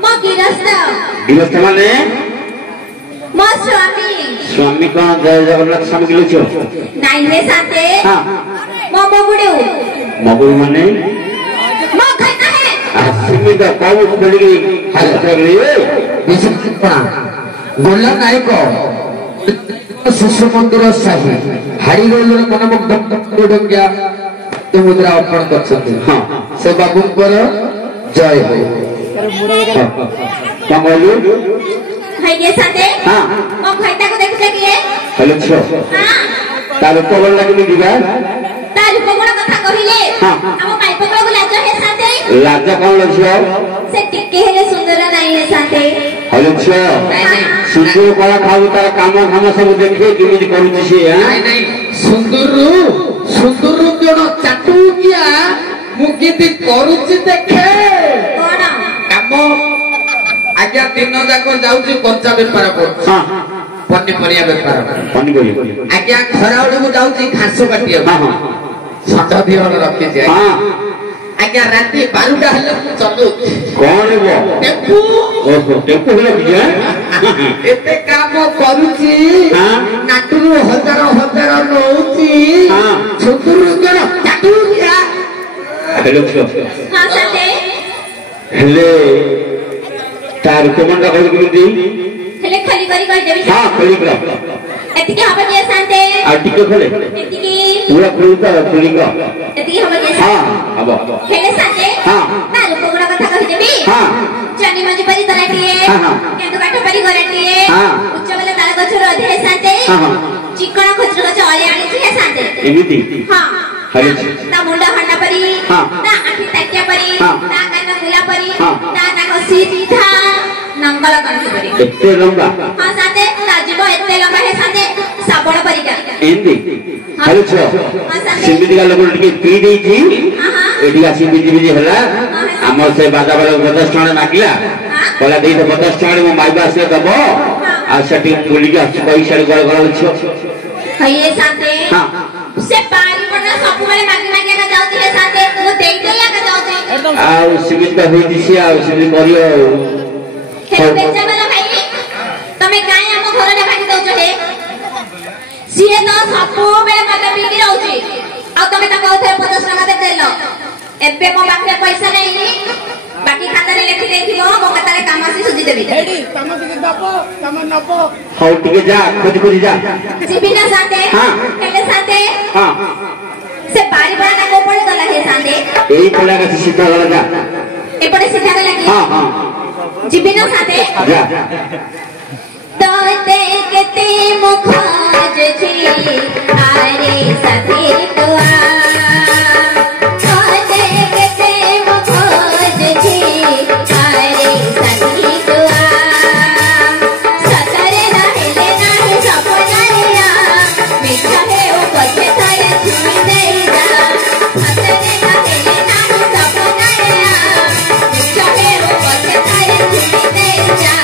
मो गिरस्थ माने मो स्वामी स्वामी कौन जय जगन्नाथ स्वामी के लिखो नाइ रे सांते हां मो मगुडू मगुडू माने मो खाता है आसिमी का पाऊ खोल गई हाल कर ली विश्वकर्मा गोल्ला नायक शिशु मंदिर साही हाड़ी रोलर मन मुग्ध डंगिया तो मुद्रा अर्पण करछथि हां से बाबू पर जय हो कमलू है ये सांते हां मो खाता को देख देखिए हेलो छो हां तार को बोल लागली दिगा तार उपगुण कथा कहिले हां हम पाइप को लाज है सांते लाज कौन लछो से टिके हेले सुंदर नहीं है सांते हेलो छो नहीं सुंदर कला खाऊ तार काम सब देखे किमिति करूची से हां नहीं सुंदर जण चाटू किया मु किति करूची देखे कोण काम आज्ञा दिन जाक जाउची कच्चा बेपार कर हां पनिपरिया बेपार पानी बोली आज्ञा खरा को जाउची घास काटिया हां हां सट दिवन रखी छे हां आज्ञा राती 12टा हले चलू कौन वो टेपू ओहो टेपू होला किया एते काम करूची हां नाटुरु हजार नौची हां सुंदर जण चाटू किया हेलो छो हां सांते हेले तार कोमंडा कहू किमिति हेले खाली करी देबी हां खोली करा एतिकी हम जे सांते आ टिके खोले एतिकी पूरा खोलता खोली का एतिकी हम जे हां अब हेले सांते हां तार उपगुण कथा कहि देबी हां जनी मजी परी तलाटिए हां हां केंदु काठ परी गराटिए हां उच्च बेले तार गछर अधे सांते हां हां चिकण खजर गछ अले आनी छी सांते एमिति हां हेलो ता मुंडा हंडा परी हां ता आठी ताकिया परी हां ता कान गुला परी हां ता नाक सीधा नंगल कंस परी एते लंबा हां सांते ता जीव एते लंबा है सांते साबण परिका एंदी हेलो छो सिमिति का लोग टिके पी देई थी हां हां एडिया सिमिति बिजी हला हमर से बाजा वाला 50 टका मागिला बोला देई तो 50 टका में माइबा से दबो आ सेटिंग बोली के पैसा गड़ गड़ छो हये सांते हां से पानी पड़ना सब वाले मागी का जाउती है सांते वो देई देला का जाउती आ सिमिति का होई दिसी आ सिमिति करियो हे बेचा वाला भाई तमे काहे हम घर रे भागी दउछ हे सिए तो सब बेले मत पीकी रहउची आ तमे ता कहथे 50 टका दे देलो एबे मो बाकी पैसा नहीं बाकी खाता रे लिखि देखिबो मो खाता रे कामासी सुजी देबी हेडी कामासी दबो कामा नबो हाउ टिके जा खोज जा जीबिना सांते हां हेले सांते हां से बारी बड़ा ना को पड़ी गला हे सांते एई पड़ा का सीधा लगा एपटे सीधा गला की हां हां जीबिना सांते जा तोते केते मुखाज छी आरे साथी तुआ तोते केते मुखाज छी आरे साथी तुआ सतरे रहले नाही सपना रे मिठा है ओ पछे थारे छुई नहीं जा सतरे रहले नाही सपना रे मिठा है ओ पछे थारे छुई नहीं जा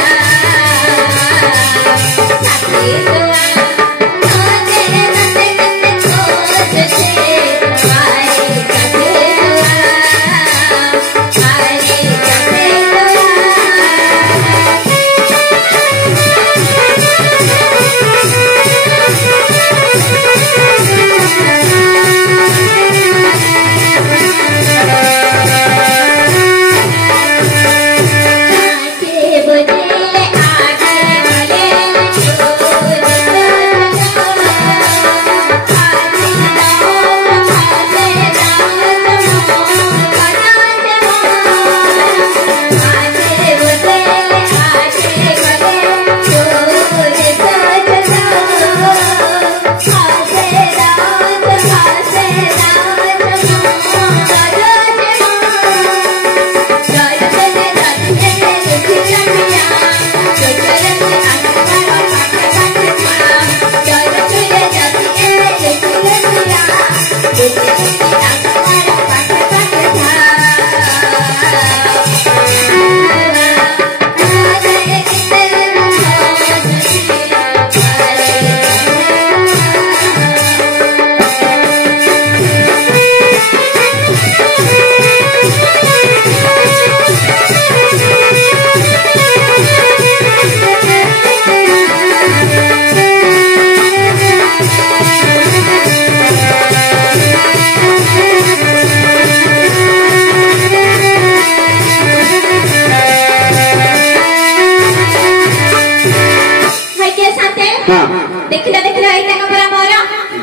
हां देखिला देखिला एटा का परा मोर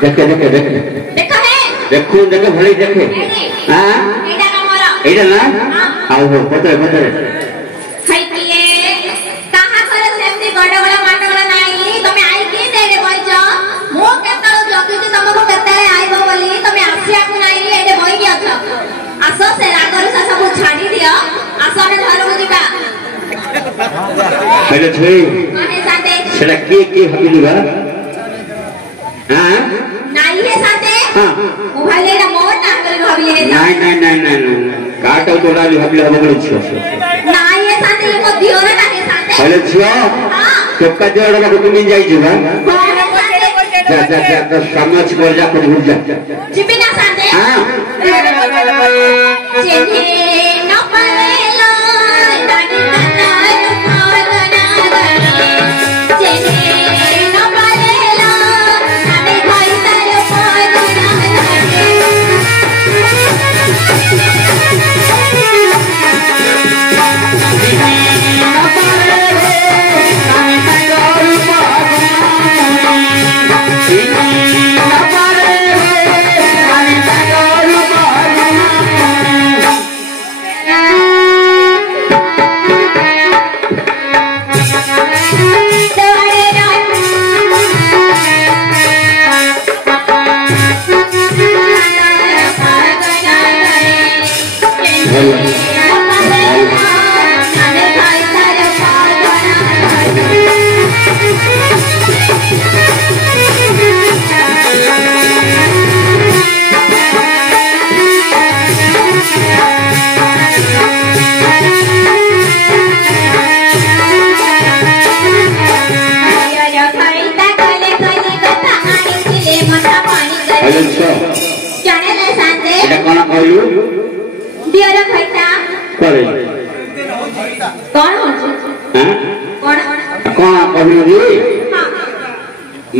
देखे देखे देखे देखो है देखू देखे भली देखे हां एटा का मोर एटा ना आओ हो पतरे पतरे खाई पिए कहां करे सेमती गड़ गड़ माट गड़ नाही तमे आई के देरे बइछ मो केतल जगी जे तमको केतले आइबो बोली तमे आसिया को नाही एडे बइ के अछ आसो से रागर सा सब छाडी दियो आसो हम घर को जिबा हेलो छई माने साथे सेटा के हबिली बा हां नाही है साथे हां मोबाइल एटा मोर ना करे हबिली है नहीं काटो तो डाली हबिली हबो बोली छ नाही है साथे ये मो दियो ना के साथे हेलो छियो हां टोका जोड़ा को तुम जाई जबा जा तो समझ बोल जा कुछ भूल जा जिबी ना साथे हां जेने न परेला दादी दादा पागना गरे जेने न परेला नामे भाई तारे पागना गरे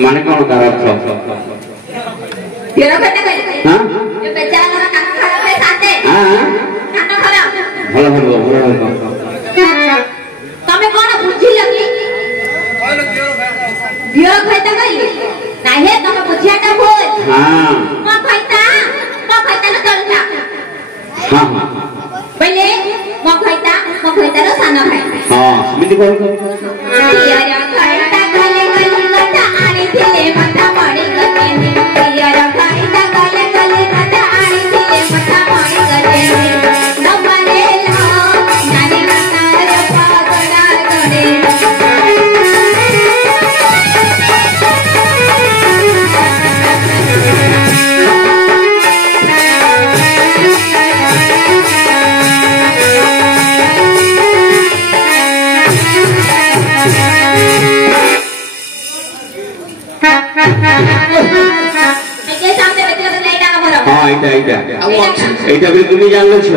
माने कौन तारा छ तेरा कहते कहते हां ये बेचारा का कान खराब है साथे हां कान खराब भलो तमे कोन बुझी लगी दियो कहते कही नाही है तमे बुझियाटा बोल हां म कहता न चलता हां पहले म कहता न सानो भाई हां मिति बोल दिया कहता गले गले कथा आनी थिले मथा मणी गते दिया कहता गले गले कथा आनी थिले मथा मणी गते न बनेला नानी नार पागला गरे এইটা भी তুমি জানলে ছো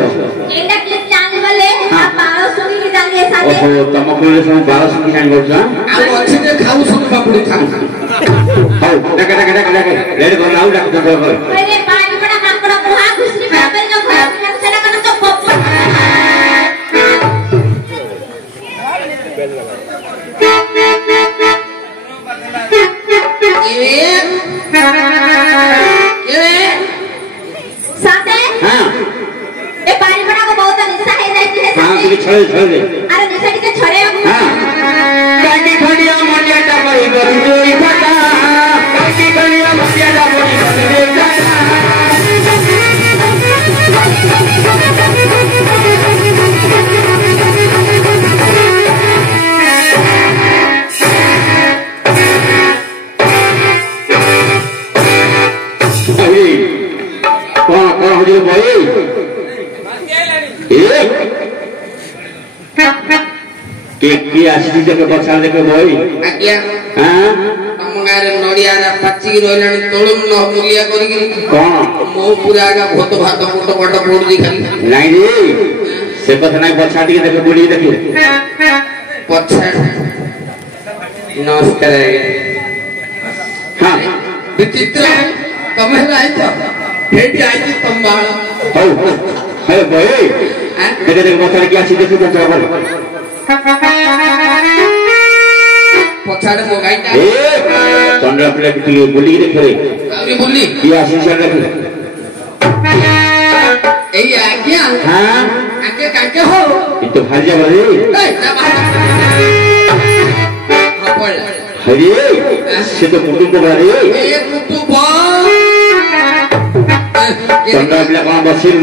এইটা কি জানি বলে আ 12 সুনি কি জানি সাথে ওহো তম কোলে সব 12 সুনি জানি বলছ ଆଉ ଅଛି ଯେ ଖାଉ ସବୁ ପାପୁଡି ଖାଉ ହଉ ডাকে লেট কর নাও ডাক কর আরে বাড়ি বড় মাকড় কুহা খুশি ভাবে ন খরাপ সেটা কোন তো পপ साथे हां ए बाड़ी बड़ा को बहुत निशा है जाती है हां साथे तुम छोड़ दे अरे निशा के छड़े हां काटी खड़िया मनिया टा मई गरुई फटा काटी खड़िया मनिया टा मई गरुई फटा कौन हो जो भाई के आसी देखे बच्चा देखे भाई ଆଜ୍ଞା हां ତମ ଗାଁରେ ନଡ଼ିଆରେ ପାଚିକି ରହିଲାଣି ତଳୁମ ନ ମୁଲିଆ କରିକି कौन ମୋ ପୁରା ଆଗା ଭୋତ ଭାତ କୋଟ କୋଟ ପଡୁଛି ଖାଲି नहीं रे से पता नहीं बच्चा टिके देखे बोली देखे ପଛା ନମସ୍କାର हां विचित्र ତମେ ହେଲା ଆଇଛ ଏଇଠି ଆଇଛି ତମ୍ବାଳ हो हे भाई देखे बच्चा के आसी देखे तो बोल ପଛାଡେ ମୋ ଗାଈଟା ए चंद्रा पिला के बोली देखरे अरे बोली ये आशीष रखे ए आज्ञा हां आज्ञा काके हो ये तो भाजा बरे ए ना बाहर हरे से तो कुटुंब बरे ए कुटुंब चंद्रा पिला कौन बसिर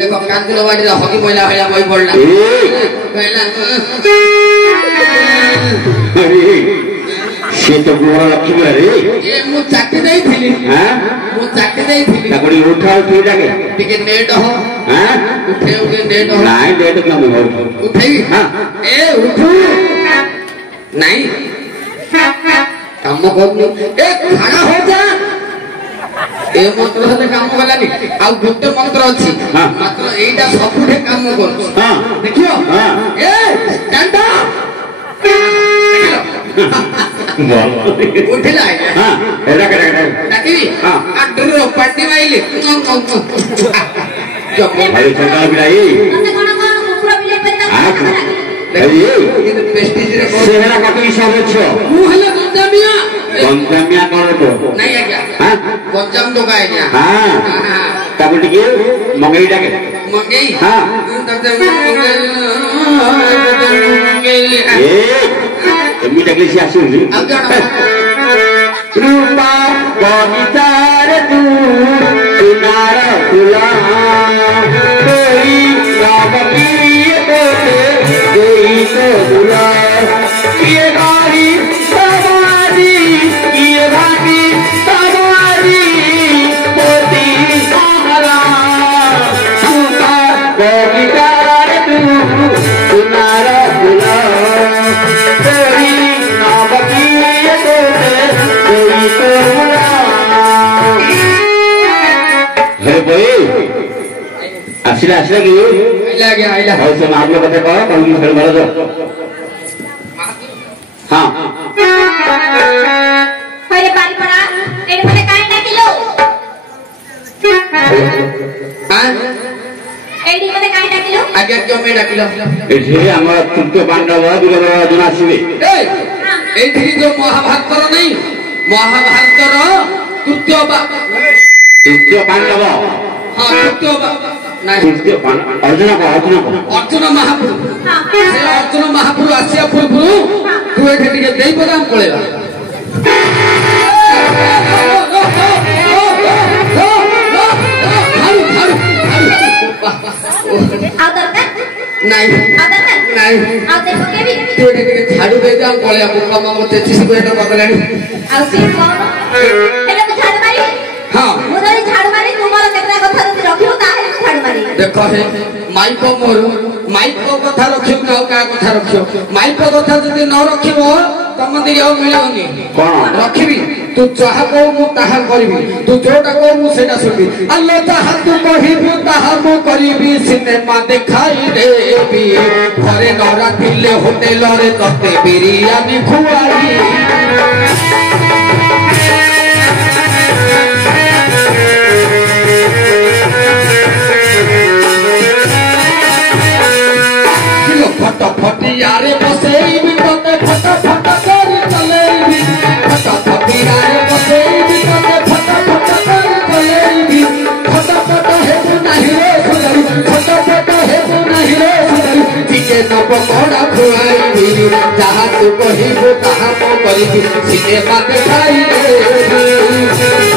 देखो कांदुलो बाड़ी रा हकी महिला हैला बई पड़ला ए कहला अरे से तो गुण लक्ष्मी रे ए मु चाकी देई थिली हां मु चाकी देई थिली ताकड़ी उठा उठी जाके टिके नेट हो हां उठे उठे नेट हो नहीं डेट क्यों हो उठेगी हां ए उठू नहीं काम करनी ए खड़ा हो जा ए मंत्र से काम गलानी आ गुटे मंत्र अछि हां मात्र एटा सबुठे काम कर हां देखियो हां ए स्टैंड अप उठला हां एडा करा ताकि हां अड्डरो पार्टी माइले जब भाई चंद्रा पिला ये ତତେ କଣ କଣ କୁକୁର ବିଲେଇ ପରି ତାକୁ हां କଥା ଲାଗେ अरे ये प्रेस्टीज रे सेहरा कतो हिसाब छ मु हले गंजामिया गंजामिया करबो नहीं आ गया हां गंजाम तो गाय गया हां ताबो टिके मंगई डाके मंगई हां मंगई ए एमी डाके से आसु अब जाना रूपा बगिचार तू सुनार फुला कोई रावती कोई तो बुला ये गाड़ी सवारी ये गाड़ी सवारी मोती सहारा रूपा बगिचार तू सुनार फुला कोई रावती आसिला आसिला कि आइला गया आइला और से आप लोग बता कहो कौन की फिल्म मारो तो हां अरे बारी पड़ा एडी मते काहे डाकिलो हां एडी मते काहे डाकिलो आज्ञा क्यों मैं डाकिलो एठे हमर तृतीय पांडव दुर्गा अर्जुन आसीबे ए एठी जो महाभारत नहीं महाभारत तृतीय पांडव हां तृतीय नहीं तृतीय पांडव अर्जुन महाप्रभु हां से अर्जुन महाप्रभु आसिया पूर्व तू एठी टिके देई बदाम पळेला आ दरकार नहीं आ दरकार नहीं आ दे पकेबी तू एठी टिके झाड़ू दे दे पळेला मुक्का मागो 33 बेटा बदलाणी आ से कोन हेले तो झाड़ मारी हां मु जरी झाड़ मारी तुमर केतना कथा जदी रखियो ताहे तो झाड़ मारी देखो हे माइक कथा रखियो का का कथा रखियो माइक कथा जदी न रखिबो तम दिगे हो मिलबनी कोन रखिबी तू चाह को मु ताहा करबी तू जोटा को मु सेटा सुनबी अल्लाह ताहा तू कहिबू ताहा मु करबी सिनेमा देखाई देबी घरे नरा दिले होटल रे तते बिरयानी खुआई फट फटियारे बसेबी तते फट फट कर चलेबी फट फटियारे बसेबी तते फट फट कर चलेबी फट फट हेबू नाही रे सुंदरी फट फट हेबू नाही रे सुंदरी टिके न पकोड़ा खुआईबी जहाँ तू कहिबू ताहा मो करिबी सिनेमा देखाई देबी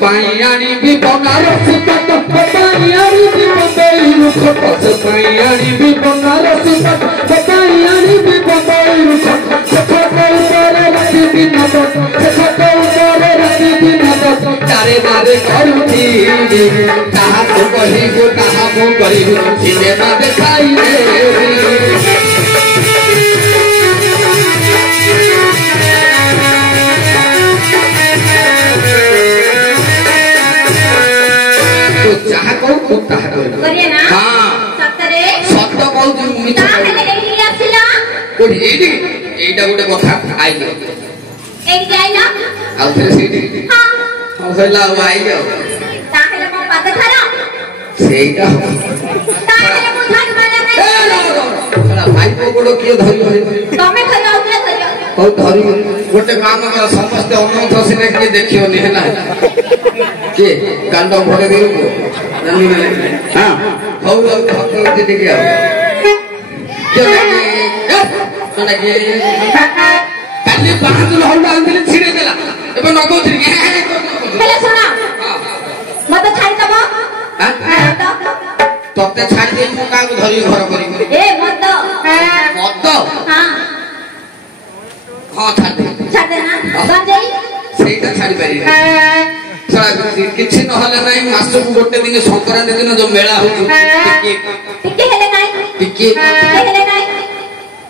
पायानी भी बनारस पट पायानी भी बम्बई रुखट पायानी भी बनारस पट पायानी भी बम्बई रुखट खट ऊपर रति दिन पट खट ऊपर रति दिन पट तारे मारे करूथी कहा तो कहिबो कहा मो करिबो सिनेमा देखाई देबी जहाँ कहू ताहा करिए ना हां सतरे सत्य कहू मिछ ताहे एडी आसिला कोठी एटा गोटे कथा आइले एडी आइला ଆଉ ଥରେ ସେଇଠି हां ହଉ ହେଲା ଆଉ ଆଇଲେ ଆଉ ताहे मो पाद धर ସେଇଟା ତାହେଲେ ମୁଁ ଝାଡୁ ମାରିବା ନାହିଁ ଭାଇ ଗୋଡ଼ କିଏ ଧରିବ ତମେ ଧରିବ ଆଉ କିଏ ଧରିବ ହଉ ଧରିବ ଗୋଟେ କାମ କର ସମସ୍ତେ ଅନନ୍ତ ସିନେ କିଏ ଦେଖିବନି ହେଲା କିଏ କାଣ୍ଡ ଭରେ ଦେବୁ ହଁ ହଉ ହଉ ଟିକେ ଆଉ କାଲି ବାହାଦୁର ହଲୁଆ ଆଣିଥିଲି ଛିଡେଇ ଦେଲା ଏବେ ନଗଉଥିଲି ହେଲେ ଶୁଣ ମତେ ଛାଡ଼ିଦବ ତତେ ଛାଡ଼ିଦେବି ମୁଁ କାହାକୁ ଧରିକି ଘର କରିବି ଏ ମଦ ମଦ ହଁ ହଁ ଛାଡ଼ିଦେବି ଛାଡ଼ିଦେ ନା ଗଞ୍ଜେଇ ସେଇଟା ଛାଡ଼ିପାରିବି କିଛି ନହେଲେ ନାହିଁ ମାସକୁ ଗୋଟେ ଦିନ ସଂକ୍ରାନ୍ତି ଦିନ ଯୋଉ ମେଳା ହଉଛି ଟିକେ ହେଲେ ନାହିଁ ଟିକେ ହେଲେ ନାହିଁ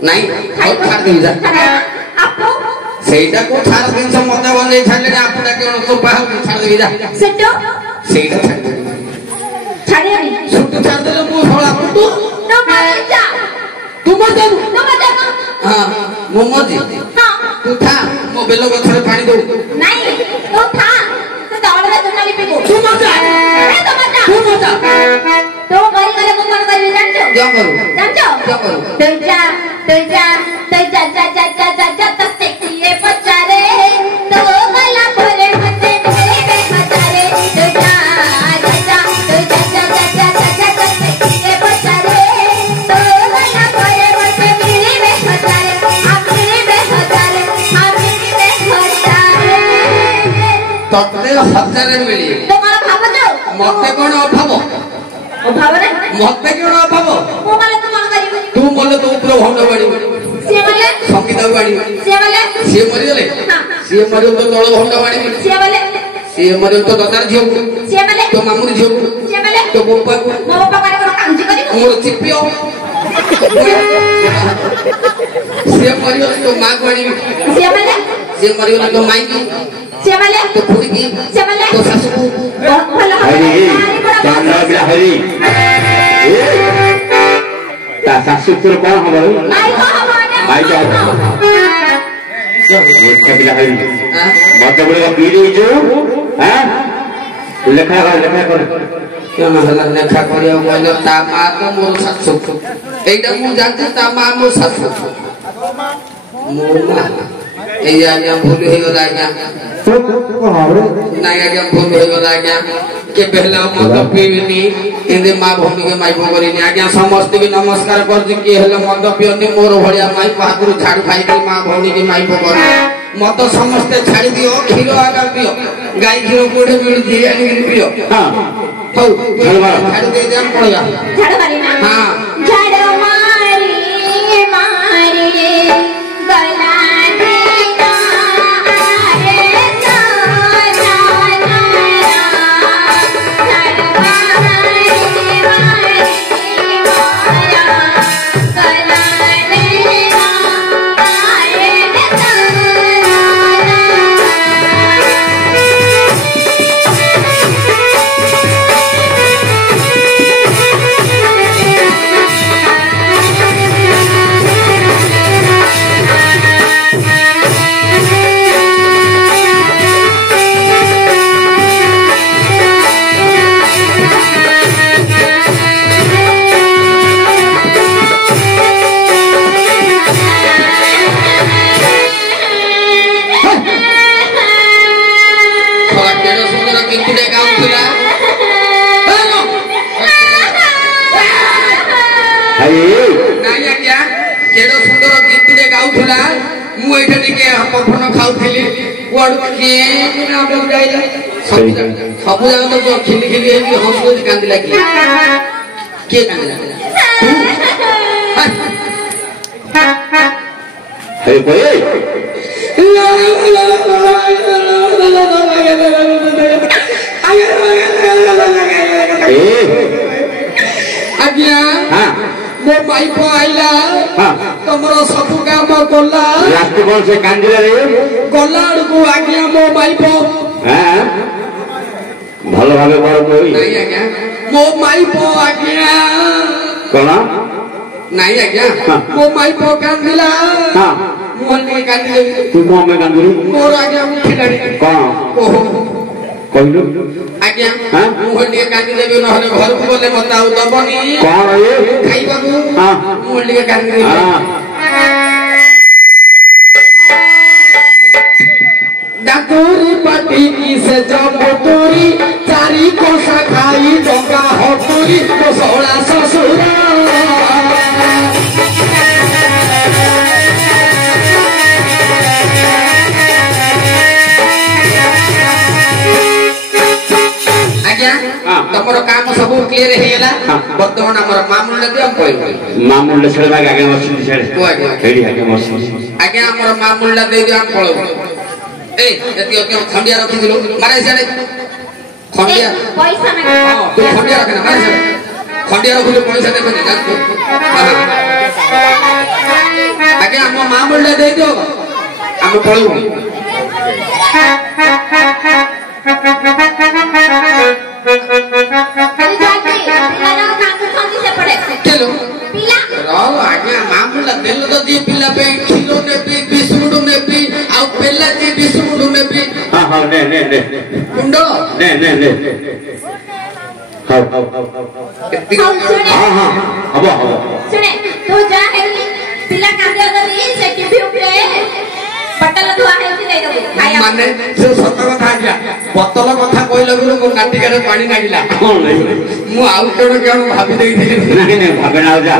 ନାଇଁ ହଉ ଛାଡ଼ିଦେବି ଯା ଆପୁ ସେଇଟାକୁ ଛାଡ଼ ଜିନିଷ ମଜା ବନେଇ ଛାଡ଼ିଲେ ଆପଣଟା କଣ ଚୋପା ହଉଛି ଛାଡ଼ିଦେବି ଯା ସେଟୁ ସେଇଟା ଛାଡ଼ିଦେବି ଛାଡ଼ିବନି ଛୁଟୁ ଛାଡ଼ିଦେଲେ ମୁଁ ଶଳା ତୁ ଯା ତୁ ମଜା ହଁ ମୁଁ ମଜି ତୁ ଥା ମୋ ବେଲ ଗଛରେ ପାଣି ଦଉ ନାଇଁ ତୁ ଥା ସେ ଦଳରେ ଚୁନା ଲିପିବୁ ତୁ ମଜା ତୁ ମଜା ତୁ କରି ଗଲେ ମୁଁ କଣ କରିବି ଜାଣିଛୁ क्या करूं ଜାଣିଛୁ क्या करूं ତୁ ଯା ତ ସେଠିଏ ପଚାରେ ତୁ ଗଲା ପରେ ମତେ ମିଳିବେ ହଜାରେ ତୁ ଯା ତ ସେଠିଏ ପଚାରେ ତୁ ଗଲା ପରେ ମତେ ମିଳିବେ ହଜାରେ ମିଳିବେ ହଜାରେ ତତେ ହଜାରେ ମିଳିବେ ତୁ କଣ ଭାବୁଛୁ ମତେ କଣ ଅଭାବ ଅଭାବରେ ମତେ କଣ ଅଭାବ ମୁଁ ମାନେ ତୁ କଣ କରିବୁ ତୁ ମଲେ ତୋ ଉପରେ ଭଣ୍ଡ ବାଡିବୁ ସିଏ ମାନେ ସଙ୍ଗୀତାକୁ ବାଡିବୁ ସିଏ ମରିଗଲେ ସିଏ ମରିବ ତ ତଳ ଭଣ୍ଡ ବାଡିବି ସିଏ ମରିବ ତ ଦଦାର ଝିଅକୁ ତୋ ମାମୁର ଝିଅକୁ ତୋ ବୋପାକୁ ମୋ ବାପା ମାନେ କଣ କାଞ୍ଜି କରିବୁ ମୋର ଚିପିଅ ସିଏ ମରିଗଲେ ତୋ ମାକୁ ଆଣିବି ସିଏ ମରିଗଲେ ତୋ ମାଇକି ତୋ ଖୁଡିକି ତୋ ଶାଶୁକୁ हरी ता सासु तोर कौन हमारे भाई क्या पिला हरी मत बड़े पी ली जो हां लेखा कर क्या महला लेखा करिया कहले ता मा तो मोर सासु एटा मु जानते ता मा मोर सासु मोर मा ए आज्ञा भूल हो गला आज्ञा नहीं आज्ञा भूल हो गला आज्ञा के पहला मत पीनी इंदे मां भौनी के माइको करिनी आज्ञा समस्त भी नमस्कार कर के हेले मत पियनी मोर भड़िया माई पाखरु झाड़ू खाई के मां भौनी के माइको कर मत समस्त छाड़ी दियो खीरो आगा दियो गाय खीरो कोडे मिल दी आनी पियो हां हौ झाड़ू दे दे पड़या झाड़ू मारी ना हां झाड़ू मारी गला सब जगह तो खिली खिली हंस कांदी लगे किए कांदी आज्ञा मो माइप आइला तमरो सब काम गला लास्ट कौन से कांदिला रे गला को आज्ञा मो माइप हां भलो भाबे कर कोई नहीं आज्ञा मो माइप आज्ञा कोना नहीं आज्ञा मो माइप कांदिला हां मोहन में कांदिले तू मो में कांदुरी मोर आज्ञा उठिलाडी कोन ओहो कहलु आज्ञा ଆଜ୍ଞା ହଁ? ମୁଁ ଟିକେ କାନ୍ଦିଦେବି ନହେଲେ ଘରକୁ ଗଲେ ମତେ ଆଉ ଦବନି କଣ ଏ ଖାଇବାକୁ ହଁ। ମୁଁ ଟିକେ କାନ୍ଦିଦେବି ହଁ। ডাকুরি পাটি কিসে জমতুরি চারি কষা খাই ডঙ্গা হতুরি কোসলা শ্বশুর আজ্ঞা তোমার কাম সব ক্লিয়ার হয়ে গেল বর্তমান আমার মামুল দিও কইব মামুল ছেড়ে ভাগ আগে বসিনি ছেড়ে ও আজ্ঞা এডি আগে বসিনি আজ্ঞা আমার মামুলটা দেই দিও আমি পড়ব এই এতিও কেউ খন্ডিয়া রাখি দিল মারে ছাড়ে খন্ডিয়া পয়সা না তুই খন্ডিয়া রাখে না মারে ছাড়ে খন্ডিয়া রাখলে পয়সা দেবে না জানো আজ্ঞা আমার মামুলটা দেই দিও আমি পড়ব चलो आज्ञा मामूला तेल तो दी पिला पे खीरो ने भी बिस्कुट ने भी आउ पेला जी बिस्कुट ने भी हां हां ने कुंडो ने हां हां हां हबो सुने तू जा है पिला कांदे गली से टीवी ऊपर पटल धुआ है कि दे दबो माने से सत कथा आज्ञा बोतल कथा कहला गुरु को काटी काटे पानी लागिला कोन नहीं मु आउ केण भाबी देई नहीं भाबे ना जा